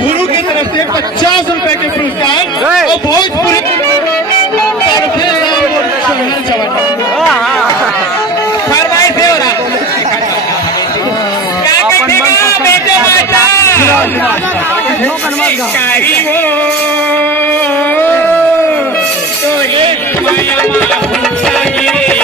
गुरु की तरफ से 50 रुपए के पुरस्कार और भोजपुरी की तरफ से इनाम और सम्मान चढ़ा। फरमाइश है हो रहा क्या कहेगा बेटे माता कारी हो तो ये माया माया